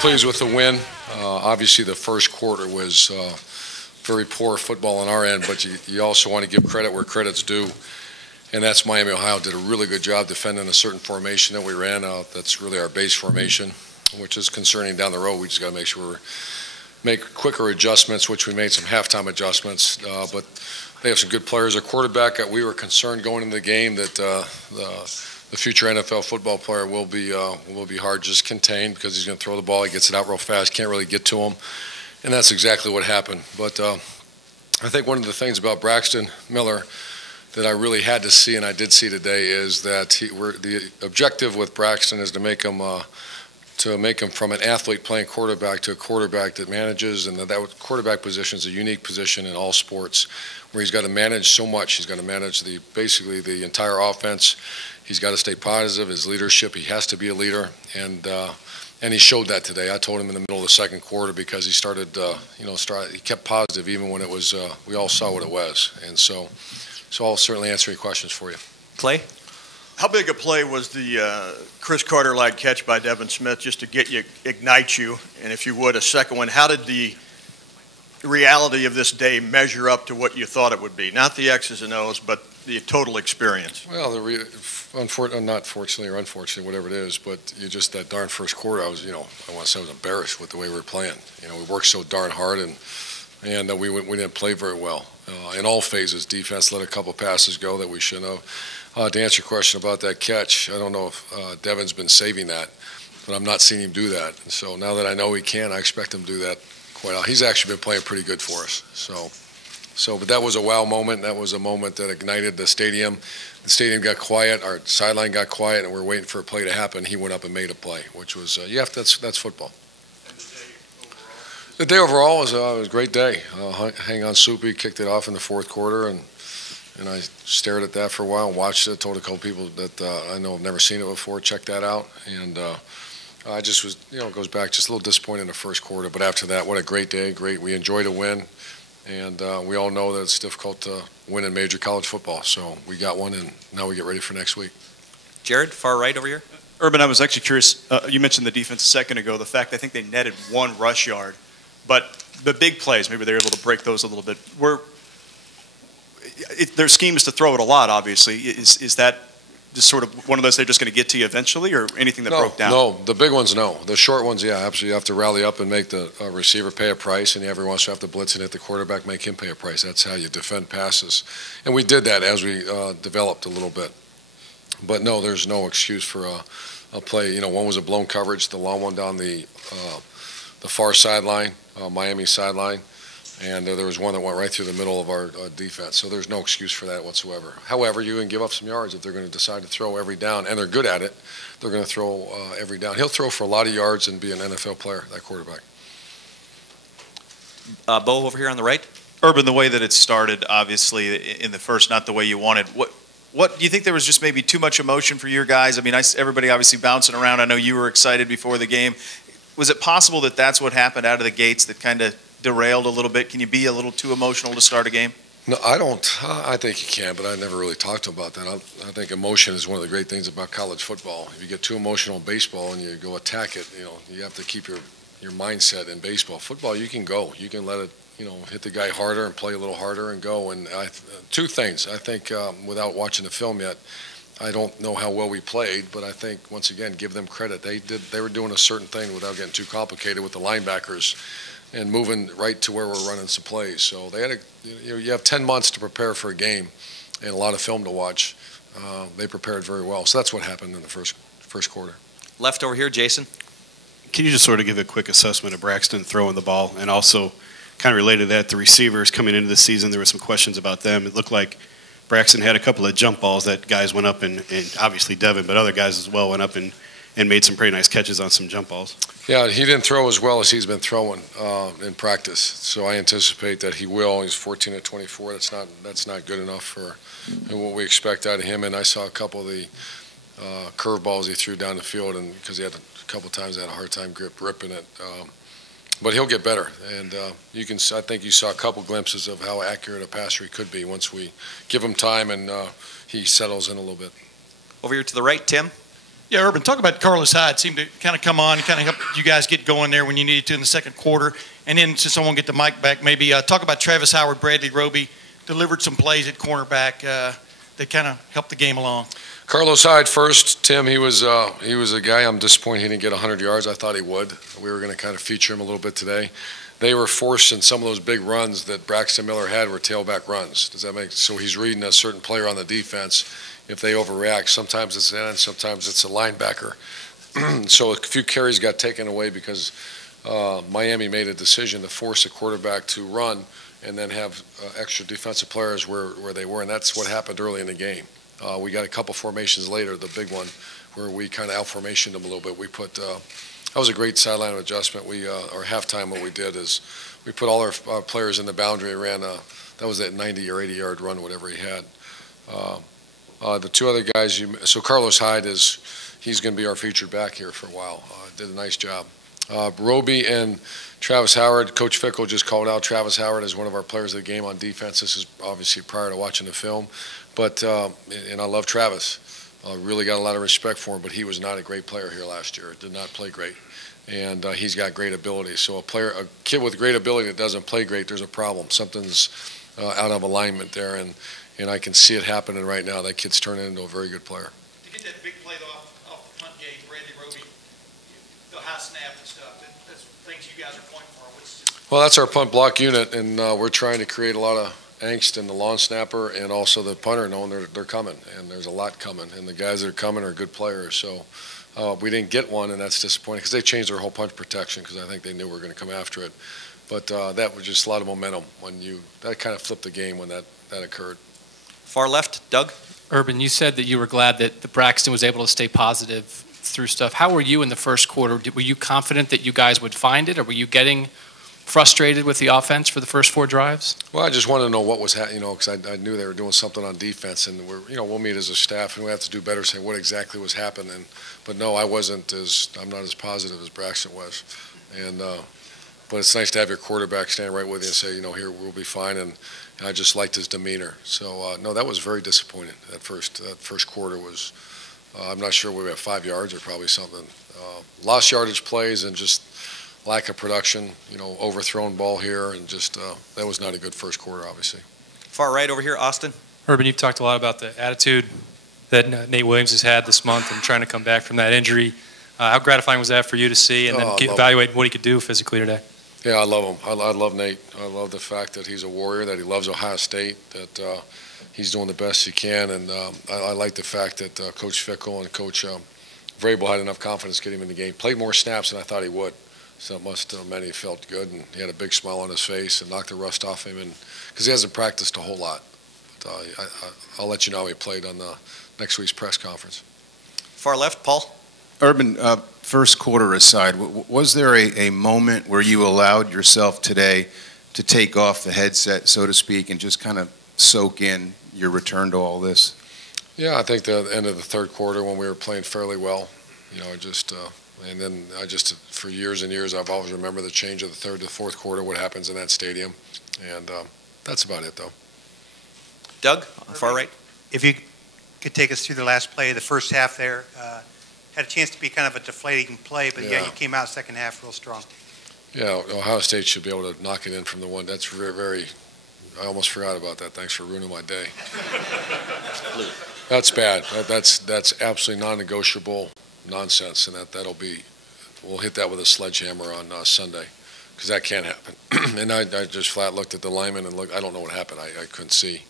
pleased with the win. Obviously, the first quarter was very poor football on our end, but you also want to give credit where credit's due. And that's Miami, Ohio did a really good job defending a certain formation that we ran out. That's really our base formation, which is concerning down the road. We just got to make sure we make quicker adjustments, which we made some halftime adjustments. But they have some good players. Our quarterback, we were concerned going into the game that the future NFL football player will be hard just contained because he's going to throw the ball. He gets it out real fast, can't really get to him. And that's exactly what happened. But I think one of the things about Braxton Miller that I really had to see, and I did see today, is that the objective with Braxton is to make him from an athlete playing quarterback to a quarterback that manages, and that quarterback position is a unique position in all sports, where he's got to manage so much. He's got to manage basically the entire offense. He's got to stay positive. His leadership, he has to be a leader, and he showed that today. I told him in the middle of the second quarter because he started, he kept positive even when it was, we all saw what it was, and so I'll certainly answer any questions for you. Clay? How big a play was the Chris Carter-like catch by Devin Smith just to ignite you? And if you would, a second one, how did the reality of this day measure up to what you thought it would be? Not the X's and O's, but the total experience. Well, not fortunately or unfortunately, whatever it is, but just that darn first quarter, I want to say I was embarrassed with the way we were playing. We worked so darn hard, and we didn't play very well. In all phases, defense let a couple passes go that we shouldn't have. To answer your question about that catch, I don't know if Devin's been saving that, but I'm not seeing him do that. And so now that I know he can, I expect him to do that quite well. He's actually been playing pretty good for us. But that was a wow moment. That was a moment that ignited the stadium. The stadium got quiet. Our sideline got quiet, and we were waiting for a play to happen. He went up and made a play, which was, that's football. The day overall was a great day. Hang on Soupy kicked it off in the fourth quarter, and I stared at that for a while and watched it. Told a couple people that I know have never seen it before, check that out. And I just was, it goes back just a little disappointed in the first quarter. But after that, what a great day. Great. We enjoyed a win. And we all know that it's difficult to win in major college football. So we got one, and now we get ready for next week. Jared, far right over here. Urban, I was actually curious. You mentioned the defense a second ago, the fact I think they netted one rush yard. But the big plays, maybe they're able to break those a little bit. Their scheme is to throw it a lot, obviously. Is that just sort of one of those they're just going to get to you eventually, or anything that broke down? No, the big ones, no. The short ones, yeah, absolutely. You have to rally up and make the receiver pay a price, and every once in a while you have to blitz and hit the quarterback, make him pay a price. That's how you defend passes. And we did that as we developed a little bit. But no, there's no excuse for a play. One was a blown coverage, the long one down the far sideline, Miami sideline, and there was one that went right through the middle of our defense. So there's no excuse for that whatsoever. However, you can give up some yards if they're going to decide to throw every down, and they're good at it. They're going to throw every down. He'll throw for a lot of yards and be an NFL player, that quarterback. Bo over here on the right. Urban, the way that it started, obviously, in the first, not the way you wanted. What do you think there was just maybe too much emotion for your guys? I mean, everybody obviously bouncing around. I know you were excited before the game. Was it possible that that's what happened out of the gates that kind of derailed a little bit? Can you be a little too emotional to start a game? No, I don't. I think you can, but I never really talked about that. I think emotion is one of the great things about college football. If you get too emotional in baseball and you go attack it, you have to keep your mindset in baseball. Football, you can go. You can let it, hit the guy harder and play a little harder and go. And two things. I think without watching the film yet, I don't know how well we played, but I think, once again, give them credit. They were doing a certain thing without getting too complicated with the linebackers and moving right to where we're running some plays. So they had you have 10 months to prepare for a game and a lot of film to watch. They prepared very well. So that's what happened in the first quarter. Left over here, Jason. Can you just sort of give a quick assessment of Braxton throwing the ball, and also kind of related to that, the receivers coming into the season, there were some questions about them. It looked like Braxton had a couple of jump balls that guys went up and obviously Devin, but other guys as well went up and made some pretty nice catches on some jump balls. Yeah, he didn't throw as well as he's been throwing in practice, so I anticipate that he will. He's 14 of 24. That's not good enough for what we expect out of him. And I saw a couple of the curveballs he threw down the field, and because he had a couple of times had a hard time gripping it. But he'll get better, and I think you saw a couple glimpses of how accurate a passer he could be once we give him time and he settles in a little bit. Over here to the right, Tim. Yeah, Urban, talk about Carlos Hyde. Seemed to kind of come on, kind of help you guys get going there when you needed to in the second quarter. And then, since I won't get the mic back, maybe talk about Travis Howard, Bradley Roby, delivered some plays at cornerback that kind of helped the game along. Carlos Hyde first. Tim, he was a guy. I'm disappointed he didn't get 100 yards. I thought he would. We were going to kind of feature him a little bit today. They were forced in some of those big runs that Braxton Miller had were tailback runs. Does that make so? He's reading a certain player on the defense. If they overreact, sometimes it's an end, sometimes it's a linebacker. So a few carries got taken away because Miami made a decision to force a quarterback to run and then have extra defensive players where they were, and that's what happened early in the game. We got a couple formations later, the big one, where we kind of out-formationed them a little bit. We put that was a great sideline adjustment. Our halftime, what we did is we put all our players in the boundary and ran that was that 90 or 80-yard run, whatever he had. The two other guys, so Carlos Hyde he's going to be our featured back here for a while. Did a nice job. Roby and Travis Howard, Coach Fickle just called out Travis Howard as one of our players of the game on defense. This is obviously prior to watching the film. But, and I love Travis. Really got a lot of respect for him, but he was not a great player here last year. Did not play great. And he's got great ability. So a kid with great ability that doesn't play great, there's a problem. Something's out of alignment there, and I can see it happening right now. That kid's turning into a very good player. To get that big play off the punt game, Bradley Roby, the high snap and stuff, that's things you guys are pointing for. Well, that's our punt block unit, and we're trying to create a lot of angst in the long snapper and also the punter knowing they're coming, and there's a lot coming, and the guys that are coming are good players. So we didn't get one, and that's disappointing because they changed their whole punch protection because I think they knew we were going to come after it. But that was just a lot of momentum that kind of flipped the game when that occurred. Far left, Doug. Urban, you said that you were glad that the Braxton was able to stay positive through stuff. How were you in the first quarter? Were you confident that you guys would find it, or were you getting frustrated with the offense for the first 4 drives? Well, I just wanted to know what was happening, because I knew they were doing something on defense, and we'll meet as a staff, and we have to do better, say what exactly was happening. But no, I'm not as positive as Braxton was, and but it's nice to have your quarterback stand right with you and say, here we'll be fine, and I just liked his demeanor. So no, that was very disappointing. That first quarter was, I'm not sure we were at 5 yards or probably something. Lost yardage plays and just lack of production, overthrown ball here, and just that was not a good first quarter, obviously. Far right over here, Austin. Urban, you've talked a lot about the attitude that Nate Williams has had this month and trying to come back from that injury. How gratifying was that for you to see and then evaluate what he could do physically today? Yeah, I love him. I love Nate. I love the fact that he's a warrior, that he loves Ohio State, that he's doing the best he can, and I like the fact that Coach Fickle and Coach Vrabel had enough confidence to get him in the game. Played more snaps than I thought he would. So it must have meant he felt good, and he had a big smile on his face and knocked the rust off him, because he hasn't practiced a whole lot. But, I'll let you know how he played on the next week's press conference. Far left, Paul. Urban, first quarter aside, was there a moment where you allowed yourself today to take off the headset, so to speak, and just kind of soak in your return to all this? Yeah, I think the end of the third quarter when we were playing fairly well, and then for years and years, I've always remembered the change of the third to the fourth quarter, what happens in that stadium, and that's about it, though. Doug, on far right. If you could take us through the last play of the first half there. Had a chance to be kind of a deflating play, but yeah, you came out second half real strong. Yeah, Ohio State should be able to knock it in from the one. That's very, I almost forgot about that. Thanks for ruining my day. That's bad. That's absolutely non-negotiable nonsense, and we'll hit that with a sledgehammer on Sunday, because that can't happen. And I just flat looked at the lineman and I don't know what happened. I couldn't see.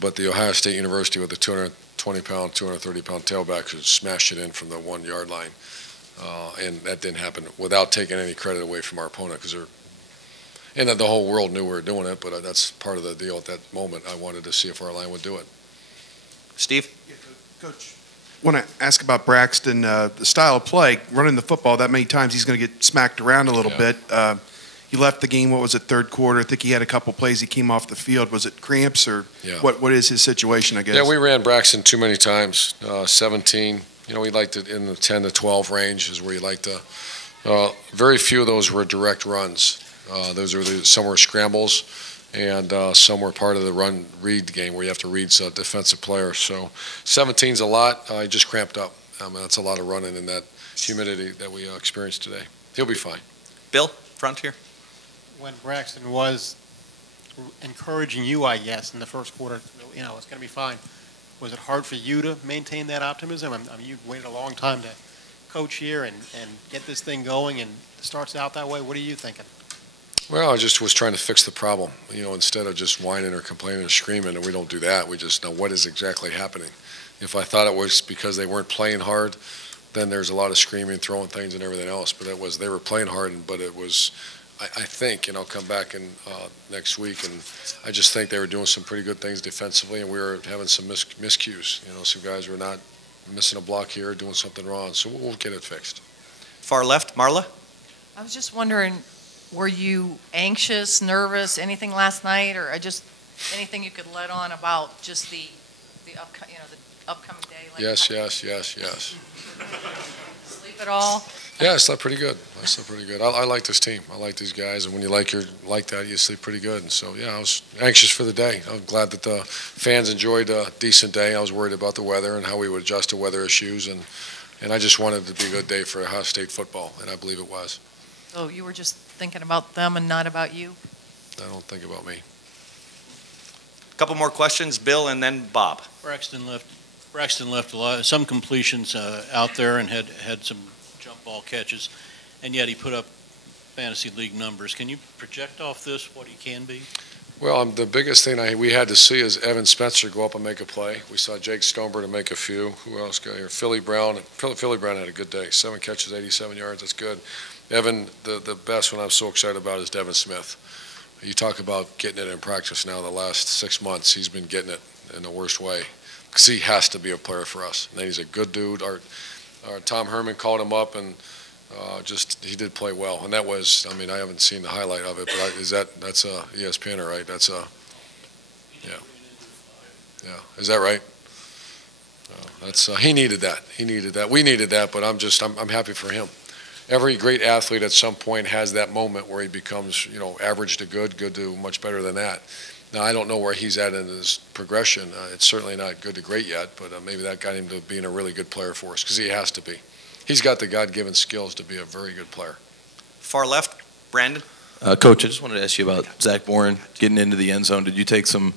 But the Ohio State University with the 220-pound, 230-pound tailback who smashed it in from the 1 yard line. And that didn't happen without taking any credit away from our opponent, and the whole world knew we were doing it, but that's part of the deal at that moment. I wanted to see if our line would do it. Steve? Yeah, Coach, I want to ask about Braxton, the style of play, running the football that many times, he's going to get smacked around a little bit. He left the game, third quarter? I think he had a couple plays he came off the field. Was it cramps or what is his situation, I guess? Yeah, we ran Braxton too many times, 17. We liked it in the 10 to 12 range is where you like to. Very few of those were direct runs. Some were scrambles, and some were part of the run-read game where you have to read defensive players. So 17's a lot. I just cramped up, I mean, that's a lot of running in that humidity that we experienced today. He'll be fine. Bill, front here. When Braxton was encouraging you, I guess, in the first quarter, you know, it's going to be fine. Was it hard for you to maintain that optimism? I mean, you waited a long time to coach here and get this thing going, and it starts out that way. What are you thinking? Well, I just was trying to fix the problem, you know, instead of just whining or complaining or screaming, and we don't do that. We just know what is exactly happening. If I thought it was because they weren't playing hard, then there's a lot of screaming, throwing things and everything else. But it was, they were playing hard, but it was, I think, and I'll come back in next week, and I just think they were doing some pretty good things defensively, and we were having some miscues. You know, some guys were not missing a block here, doing something wrong. So we'll get it fixed. Far left, Marla. I was just wondering, were you anxious, nervous, anything last night, or anything you could let on about just the upcoming day? Like Yes. Sleep at all? Yeah, I slept pretty good. I like this team. I like these guys, and when you like that, you sleep pretty good. And so, yeah, I was anxious for the day. I'm glad that the fans enjoyed a decent day. I was worried about the weather and how we would adjust to weather issues, and I just wanted it to be a good day for Ohio State football, and I believe it was. So you were just thinking about them and not about you? I don't think about me. A couple more questions, Bill, and then Bob. Braxton left a lot, some completions out there and had some jump ball catches, and yet he put up fantasy league numbers. Can you project off this what he can be? Well, the biggest thing we had to see is Evan Spencer go up and make a play. We saw Jake Stoneberg make a few. Who else got here? Philly Brown. Philly Brown had a good day. 7 catches, 87 yards. That's good. Evan, the best one I'm so excited about is Devin Smith. You talk about getting it in practice now the last 6 months. He's been getting it in the worst way because he has to be a player for us. And he's a good dude. Our Tom Herman called him up, and he did play well. And that was, I mean, I haven't seen the highlight of it, but that's a ESPN, right? That's a, yeah. Is that right? He needed that. We needed that, but I'm happy for him. Every great athlete at some point has that moment where he becomes, average to good to much better than that. Now, I don't know where he's at in his progression. It's certainly not good to great yet, but maybe that got him to being a really good player for us because he has to be. He's got the God-given skills to be a very good player. Far left, Brandon. Coach, I just wanted to ask you about Zach Boren getting into the end zone. Did you take some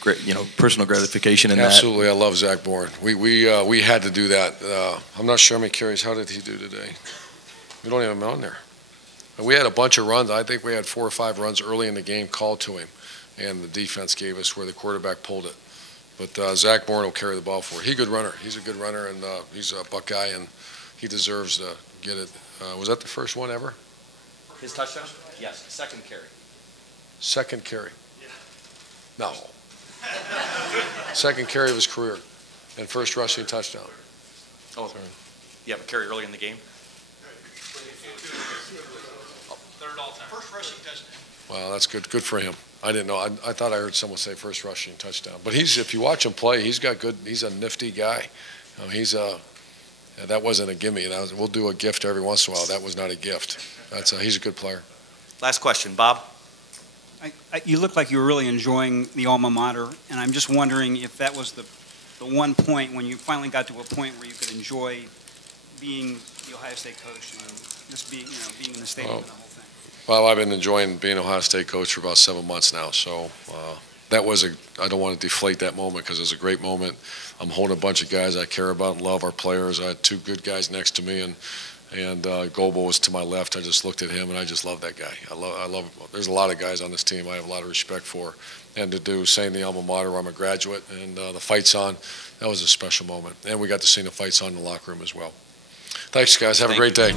great, personal gratification in that? Absolutely, I love Zach Boren. We had to do that. I'm not sure how many carries. How did he do today? We don't even have him on there. We had a bunch of runs. I think we had 4 or 5 runs early in the game called to him, and the defense gave us where the quarterback pulled it. But Zach Boren will carry the ball for it. He's a good runner. He's a good runner, and he's a Buckeye, and he deserves to get it. Was that the first one ever? His touchdown? Yes, second carry. Second carry? No. Second carry of his career, and first rushing touchdown. Oh, sorry. You have a carry early in the game? Third all-time. First rushing touchdown. Well, that's good. Good for him. I didn't know. I thought I heard someone say first rushing touchdown. But if you watch him play, he's a nifty guy. That wasn't a gimme. We'll do a gift every once in a while. That was not a gift. He's a good player. Last question, Bob. You look like you were really enjoying the alma mater, and I'm just wondering if that was the one point when you finally got to a point where you could enjoy being the Ohio State coach and just being in the stadium and the whole thing. Well, I've been enjoying being Ohio State coach for about 7 months now, so I don't want to deflate that moment because it was a great moment. I'm holding a bunch of guys I care about and love, our players. I had 2 good guys next to me, and Gobo was to my left. I just looked at him, and I just love that guy. I love. There's a lot of guys on this team I have a lot of respect for, and to do saying the alma mater, I'm a graduate, and the fight's on. That was a special moment, and we got to see the fights on in the locker room as well. Thanks, guys. Have a great day.